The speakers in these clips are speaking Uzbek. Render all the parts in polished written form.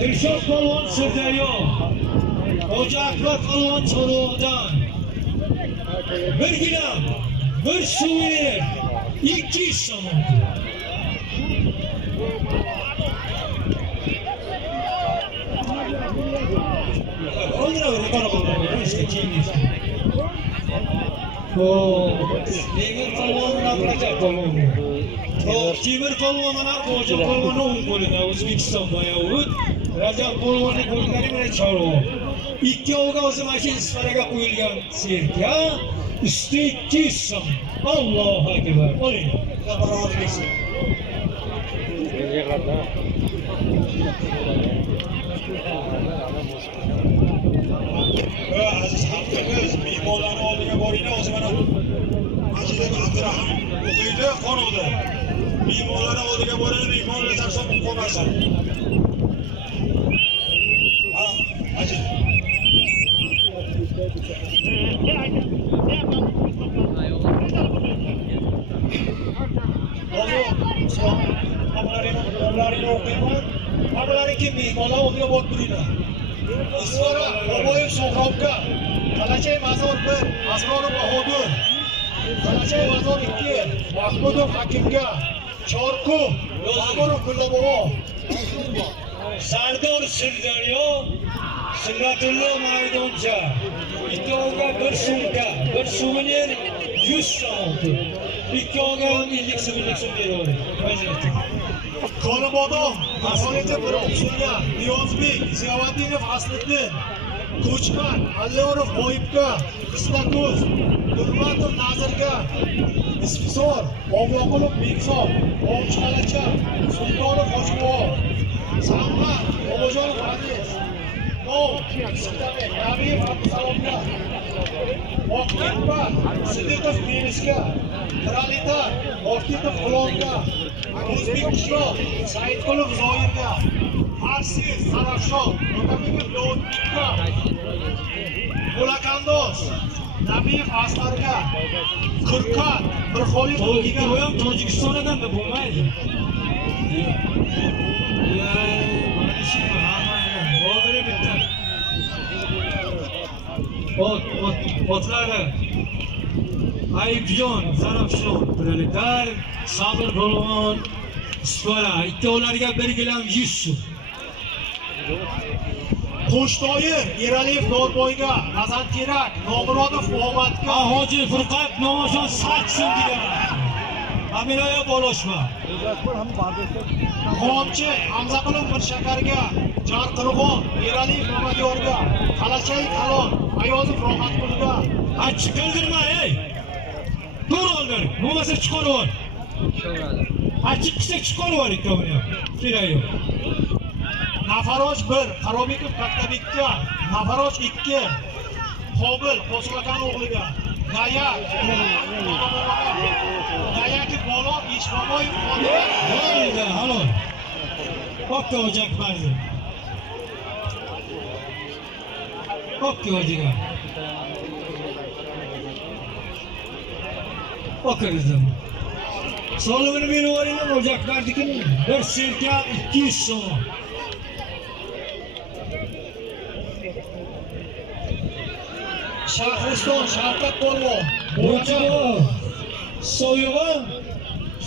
Dilshod polvon Sirdaryo, Xo'ja Akbar polvon Chorvoqdan bir gilam, bir suvenir, 200 so'm. Temir polvon bilan Rajab polvon. Temir polvon bilan Xo'ja polvonni o'ng qo'lida O'zbekiston boyovi. Rajab polvonni qo'llari bilan Chorvoq. Ikkoviga o'zi mana shu isfaraga qo'yilgan serka, usti 200 so'm. Allohu akbar. Oling. Barobar bo'lsin. Aziz xalqimiz, mehmonlarni oldiga boringlar, o'zi mana Majid Abdurahim o'qiydi, qo'rqdi. Mehmonlarni oldiga boringlar, mehmonlar sarson qolmasin. Ha, Majid. Hamlarini o'qiyman. Hamlari kim mehmonlar oldiga borib turinglar. Isfara Boboyev Sohrobga, Qalachay Mazor 1, Asronov Bahodur, Qalachay Mazor 2, Mahmudov Hakimga, Chorku, Mag'urov Gullabobo, Sardor Sirdaryo, Sirratullo maydoncha, ikkoviga bir sumka, bir suvenir 100 so'm. Ikkoviga ham 50 so'm beravering. Konibodov, Asolita Biroqsulga, Niyozbek, Ziyovatdinov Asliddin, Ko'chman, Alliyorov G'oyibga, Islakuz, Nurmatov Nazirga, Ispisor, Ovloqulov Bekzor, Ovchi Qalacha, Sultonov Hoshimov, Sammat, Bobojonov Aziz, Nov, Sitabek, Nabiyev Abdusalomga, Oqtepa, Siddiqov Menisga, Kralitar, Ortipov G'ulomga, O'zbek Qishloq, Saidqulov Zoirga, Arsiz, Sarafshon, Otabekov Lodnikga, Qo'lakandoz, Nabiyev Aslarga, Qirqat, Mirxoliyev To'yga. Bu ham Tojikistondan da bo'lmaydi. Mana ishi hammaydi. Hozir bitta. Otlari Ayibjon, Zarafshon, Proletar, Sabr polvon, Isfara, ikkovlariga bir gilam 100 so'm. Qo'shtoyir, Eraliyev Norboyga, Nazanterak, Nomurodov Omadga, Hoji Furqat Nomashon 80 degan. Aminayo Boloshma. Xonchi Hamzaqulov Mirshakarga, Jarqirg'on, Eraliyev Mamadyorga, Qalachay Qalon, Ayozov Rohatqulga. Achchiq qildirma, ey. To'g'ri, bo'lmasa chiqarib ol. Achchiq qilsa chiqarib ol ikkovini ham. Kerak yo'q. Nafaroj 1, Qarobekov Kattabekka, Nafaroj 2, Qobil Qo'smakan o'g'liga, Gayaki Bolo Ishboboyev xonga. Bo'ldi, halol. O'kka o'jak bardi. O'kka o'jiga. O'kka So'limini berib yuboringlar, o'jak bardikini. Bir serka 200 so'm. Shahriston Shavkat polvon, Bo'chaga so'yig'i,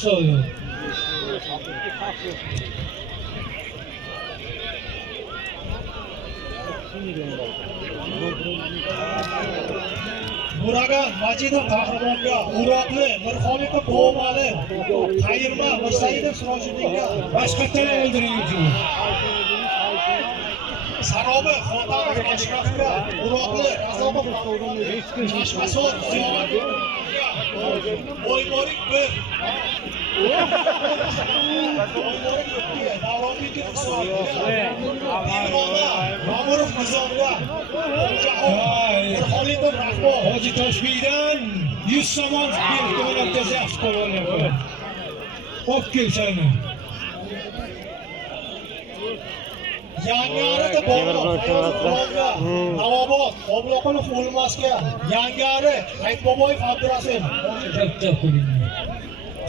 so'yig'. Muragan Majidov Qahramonga, Uroqli Mirxoliqov Bo'mali, Qayirma Mirsaidov Sirojiddinga, Boshqatdan o'ldiring. Sarobi Xotanov Ashrafga, Uroqli Razobov Chashmasor Ziyovatdinga, O'ymorik 1, Davronbekov Isoqga, Ma'murov Nizomga, Mirxoliqov Rahmon, Hoji Toshbekdan 100 so'm berib qo'ymoqda yaxshi qo'yganlar. Olib kelishadi. Yangari Boboga, Navobod, Obloqulov O'lmasga, Yangari Aytboboyev Abdurasim. Katta qo'ling.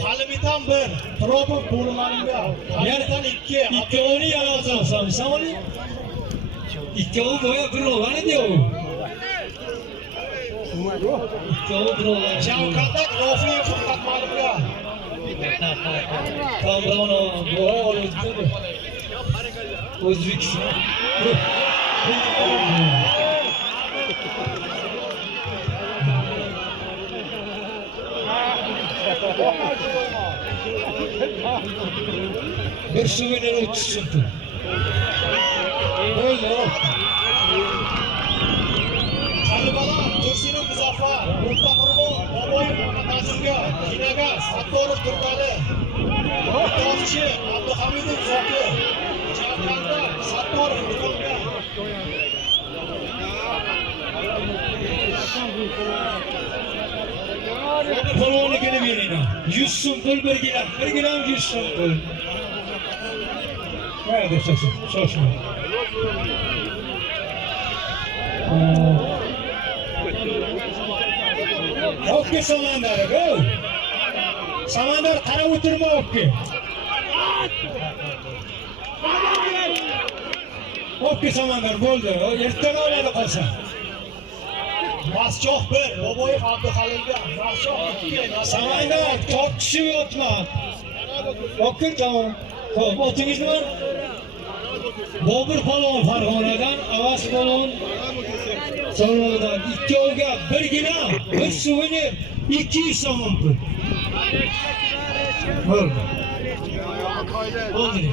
Qalimidan 1, Turopov bo'limalimga. Qalimidan 2. Ikkovini yalaqsan, samoni. Ikkovi boya bir olgan edi u. Ikkovi bir olgan. Shavkat Rofiyev faqat malimga. Kamrono boya olibdi. O'zbekiston. Bir suvenir uçuşsundu. Böyle o. Talibalar, Tursunov Muzaffar, Murtaqurbo, Boboyev Nazimga, Kinaga, Sattorov Turkali, Toshchi, Abduhamidov Zokir, Javkanda, Sattorov Turkaliga. Polvonligini beraymi? 100 so'm pul bir gram 100 so'm pul. Nerede sesin? Şaşma. Okey Samandar, go. Samandar qarab o'tirma okey. Okey Samandar bo'ldi. Ertaga oladi qolsa. Maschoq 1, Boboyev Abduhalilga, Maschoq 2. Samandar tortishib o'tma. Okey tamam. Xo'p, o'tingizmi? Bobur Polvon Farg'onadan, Avaz Polvon So'rg'odan ikkoviga birgina bir suvenir 200 so'm pul. Bo'ldi. Bo'ldi.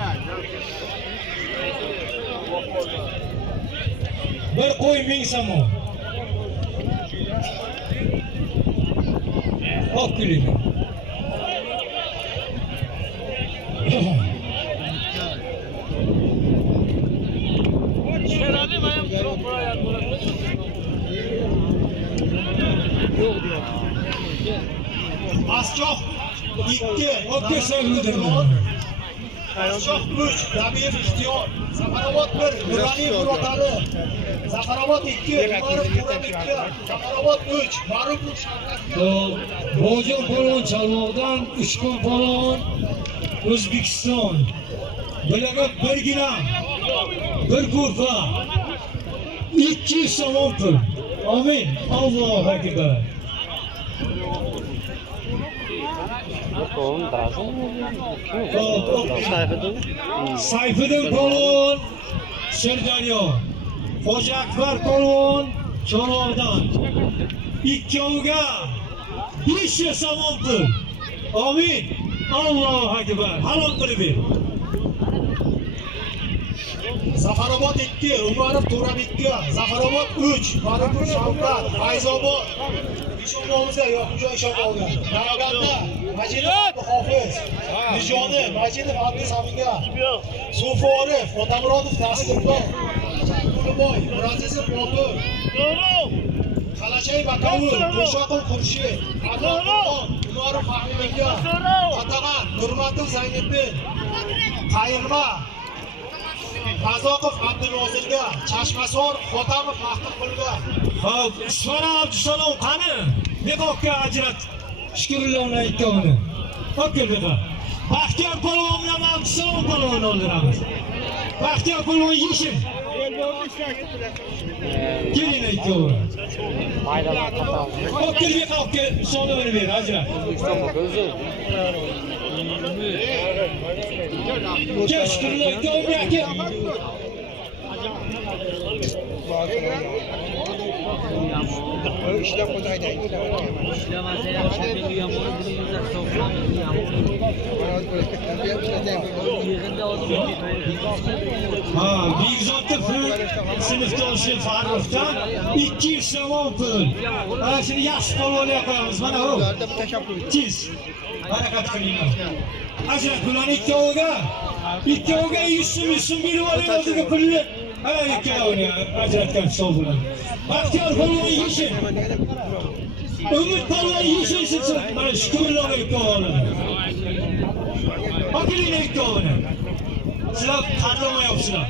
Bir qo'y 1000 so'm. Okey. Maschoq 2, Okey sevdim. Maschoq 3, Rabiyev Ixtiyor, Zafarobod 1, Nuraliyev Murotali, Zafarobod 2, Umarov Turam 2, Zafarobod 3, Ma'rufov Shavkat. Bojon Polvon Chalmoqdan, Uchqun Polvon O'zbekiston. Bularga birgina bir ko'rpa 200 so'm pul. Amin. Allohu akbar. Sayfiddin Polvon Sirdaryo, Xo'ja Akbar Polvon Cho'loqdan. Ikkoviga 500 so'm pul. Amin. Allohu akbar. Halol qilib ber. Zafarobod 2, Umarov Turam 2, Zafarobod 3, Ma'rufov Shavkat, Fayzobod, Ishonmovizga Yoqubjon Ishonmovga, Naroganda, Majidov Hofiz, Nijoni, Majidov Abdusaminga, Suforov, Otamurodov Nasrulloh, Qulboy, Murazizov Botur, Xalachay Bakavul, Qo'shoqov Xurshid, Abdulxon, Umarov Fahmiyga, Qatag'an, Nurmatov Zayniddin, Qayirma, Qazoqov Abdunozirga, Chashmasor Xotamov Mahmudqulga. Xo'p, Usmon Abdusalom qani? Niqobga ajrat. Shukrullohni ikkovini. Okey dedi. Baxtiyor Polvon bilan Abdusalom Polvonni o'ldiramiz. Baxtiyor Polvon yishim. Keling ikkovi. Okey niqobga sonini ber, ajrat. Shukrulloh ikkovini aka. İşlem kodaydı. İşlemezse yapıştırdığı yağmuru bilimizde toplamıyor Ha, Bekzodda pul sinfdoshi Farruxdan 200 so'm pul. Ana shuni yaxshi polvonga qo'yamiz. Mana bu. Tiz. Harakat qilinglar. Ajrat bularni ikkoviga 100 so'm berib oling oldiga pulni. Ana ikkovini ajratgan hisob bilan. Baxtiyor polvon yishim. Umid polvon yishaysiz. Mana Shukrullohga ikkovini. Okiling ikkovini. Sizlar tanlamayapsizlar.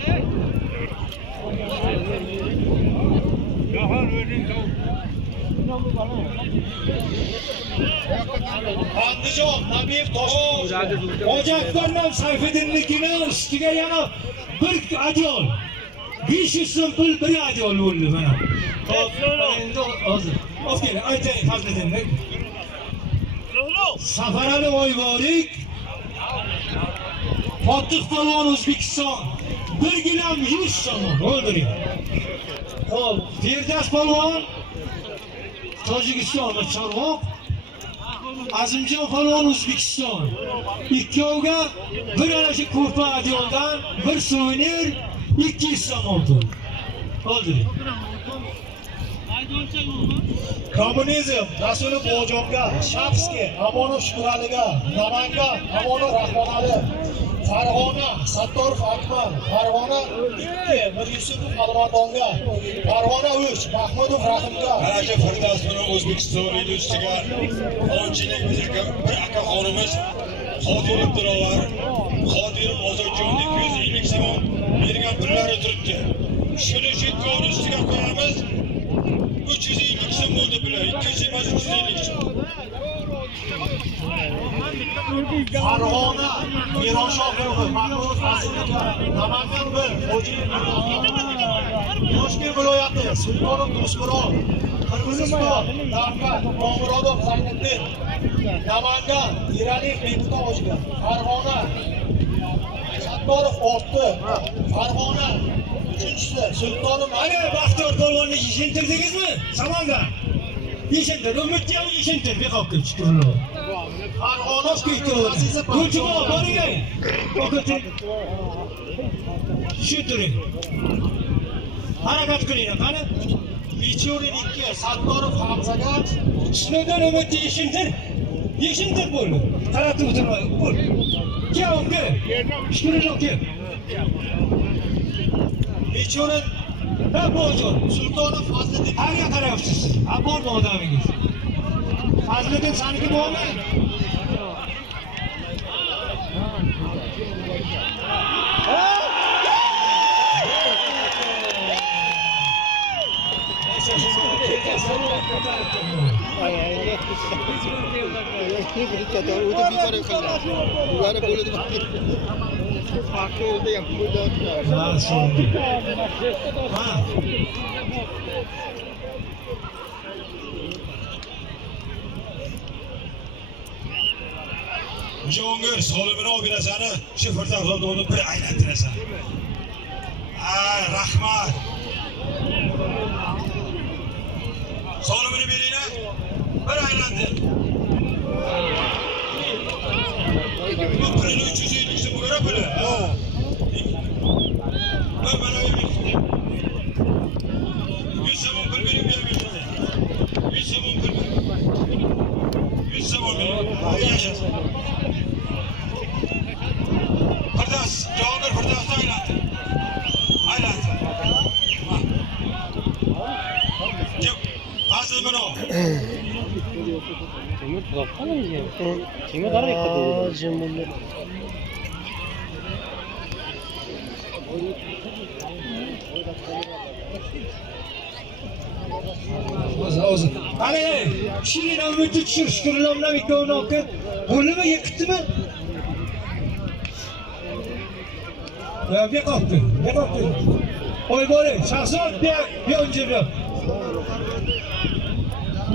Andijon, Nabiyev, Toshkent. Hojiakbardan Sayfiddinnikini ustiga yana bir adyol. 500 so'm pul bir adyol bo'ldi mana. Hop, endi hozir. Okey, aytay Fazliddinni. Safarali Oyvorik Fatih Polvon O'zbekiston 1 gilam 100 so'm o'ldiring. Hop, Ferdas Polvon Tojikiston va Chorvoq Azimjon Polvon O'zbekiston ikkovga bir ana shu ko'rpa adyoldan bir suvenir 200 so'm oldi. O'ldiring. Kommunizm Rasuli Bojonga, Shamski, Amonov Shukraliga, Namangan, Amonov Rahmonali, Farg'ona, Sattorov Akmal, Farg'ona 2, Miryusupov Alimardonga, Farg'ona 3, Mahmudov Rahimga. Aka Firdaus bilan O'zbekiston ustiga qonunchilik bir aka xonimiz Qodirov Dilovar, Qodirov Ozodjonning 250 so'm bergan pullari turibdi. Shuni shu ikkovini ustiga qo'yamiz. 350 so'm bo'ldi bular. 200 emas 350 so'm. Farg'ona, Mironshoh guruhi, Mahmudov Fazilga, Namangan 1, Xo'jayev Toshkent viloyati, Sultonov Do'stmurod, Qirg'iziston, Davlat, Momurodov Zayniddin, Namangan, Eraliyev Bekto'jiga, Farg'ona, Sattorov ortdi, Farg'ona 3-chi, Sultonov Ana Baxtiyor Polvonni yeshintirdingizmi? Samonda. Yeshintirdi, umidni ham yeshintirdi, qolib chiqirdi. Farg'ona Ko'chimo boring. O'qitib. Shu turing. Harakat qiling, qani. Michurin 2, Sattorov Hamzaga, Shundan umidni yeshintir. Yeshintir bo'ldi. Taratib o'tirma, bo'l. Kel, kel. Shukronlar kel. Michurin Ha, Bojon. Sultonov Fazliddin. Qayerga qarayapsiz? Ha, bormi odamingiz? Fazliddin saniki bormi? Jongir solimini olib berasani, shu Firdavsni olib bir aylantirasan. Rahmat. Solimini beringlar. Bir aylantir. Bu pulini 350 so'm ko'ra puli. Ben bana öyle 100 so'm pul berib bermaydi. 100 so'm pul. 100 so'm berib. Yaşasın. Firdaus, Jongir Firdavsni aylantir. Aylantir. Fazil bino. Temur tuzaqqan o'zi. Temur qara ekan. Jim bo'ldi. O'zi. Qani, shirin umidni tushir, shukrlar ikkovini olib kel. Bo'ldimi, yiqitdimi? Ya, beqopdi. Oy boring, shaxson bir o'njirga.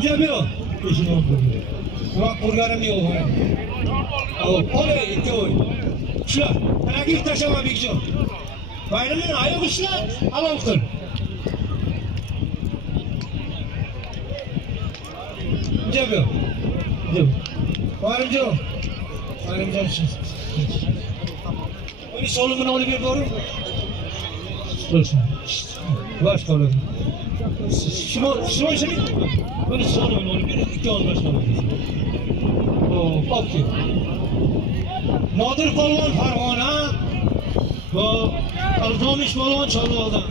Jamil. Bak burgarim yo'q. Olay ikkovi. Shular, taklif tashlama Bekjon. Bayramdan oyoq ishlar, amal qil. Jamil. Bayramjon. Buni solimini olib ber boring. Bo'lsin. Bosh qoladi. Shimol. Buni solimini olib ber, ikki olmash qoladi. Okey. Nodir Polvon Farg'ona va Aldomish Polvon Chorvoqdan.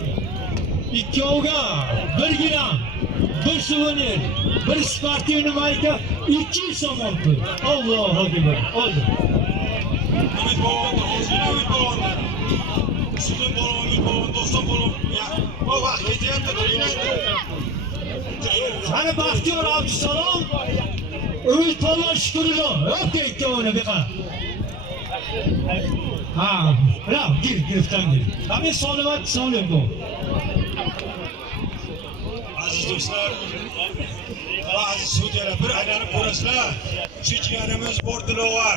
Ikkovga bir gilam, bir suvenir, bir sportivniy mayka 200 so'm oldi. Allohu akbar. Oldi. Umid Polvon, Umid Polvon. Sizin Polvon, Umid Polvon, Doston Polvon. Ya, bu vaqt ketyapti, bilinglar. Hani Baxtiyor Abdusalom, Ümit Polvon Shukurullo. Hop deydi onu bir qara. Ha, bravo, giriftan gir. Tabii solim bu. Aziz do'stlar, va aziz sudyalar, bir aylanib ko'rasizlar. Chechkanimiz bor Dilovar.